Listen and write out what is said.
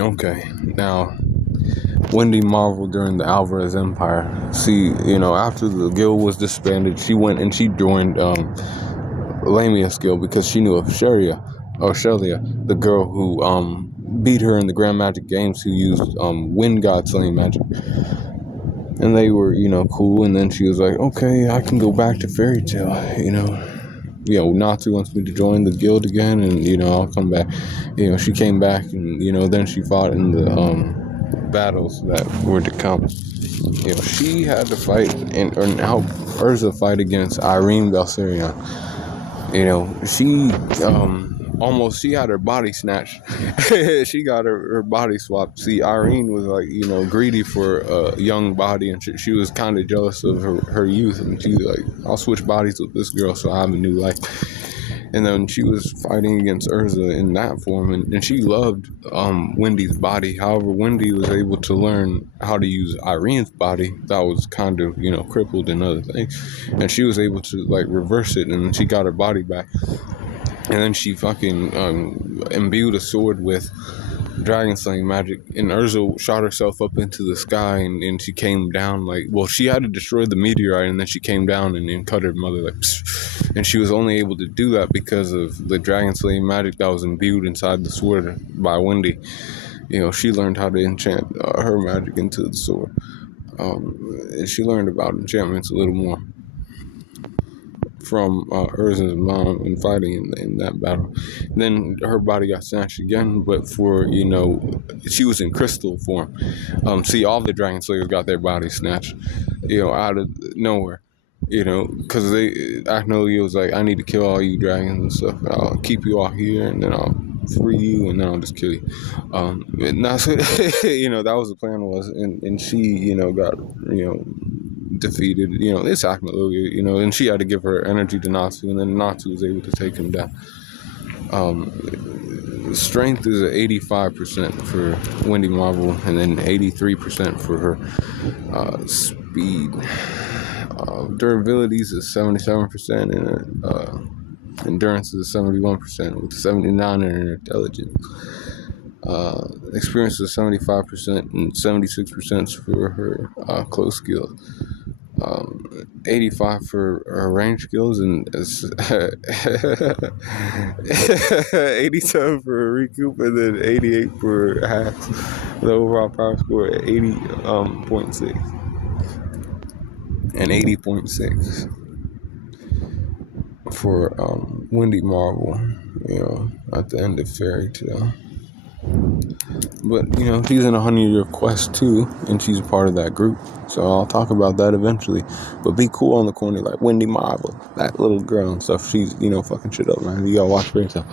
Okay, now Wendy Marvel during the Alvarez Empire. See, after the guild was disbanded, she went and she joined Lamia's guild because she knew of Shelia, the girl who beat her in the Grand Magic Games, who used Wind God Slaying Magic, and they were cool. And then she was like, okay, I can go back to Fairy Tale, Natsu wants me to join the guild again, and I'll come back. She came back, and then she fought in the battles that were to come. She had to fight or help Urza fight against Irene Belsarion. She she had her body snatched. She got her body swapped. See, Irene was like, greedy for a young body, and she was kind of jealous of her youth, and she's like, I'll switch bodies with this girl so I have a new life. And then she was fighting against Urza in that form, and she loved Wendy's body. However, Wendy was able to learn how to use Irene's body that was kind of, crippled and other things. And she was able to, reverse it, and she got her body back. And then she fucking imbued a sword with dragon slaying magic, and Urza shot herself up into the sky, and she came down she had to destroy the meteorite, and then she came down and cut her mother psh. And she was only able to do that because of the dragon slaying magic that was imbued inside the sword by Wendy. She learned how to enchant her magic into the sword, and she learned about enchantments a little more from Urza's mom and fighting in that battle. Then her body got snatched again, but she was in crystal form. See, all the Dragon Slayers got their bodies snatched, out of nowhere. Because Agnolia was like, I need to kill all you dragons and stuff. I'll keep you all here, and then I'll free you, and then I'll just kill you. And that's what, that was the plan was, and she, got, defeated, it's Agnolia, and she had to give her energy to Natsu, and then Natsu was able to take him down. Strength is at 85% for Wendy Marvel, and then 83% for her speed. Durabilities is 77%, and endurance is 71%, with 79% in her intelligence. Experience is 75%, and 76% for her close skills. 85 for her range skills, and 87 for her recoup, and then 88 for hacks. The overall power score at 80.6 and 80.6 for Wendy Marvel, at the end of Fairy Tale. But, she's in a 100-year quest too, and she's a part of that group. So I'll talk about that eventually. But be cool on the corner like Wendy Marvel, that little girl and stuff. She's, fucking shit up, man. You gotta watch Fairy Tale.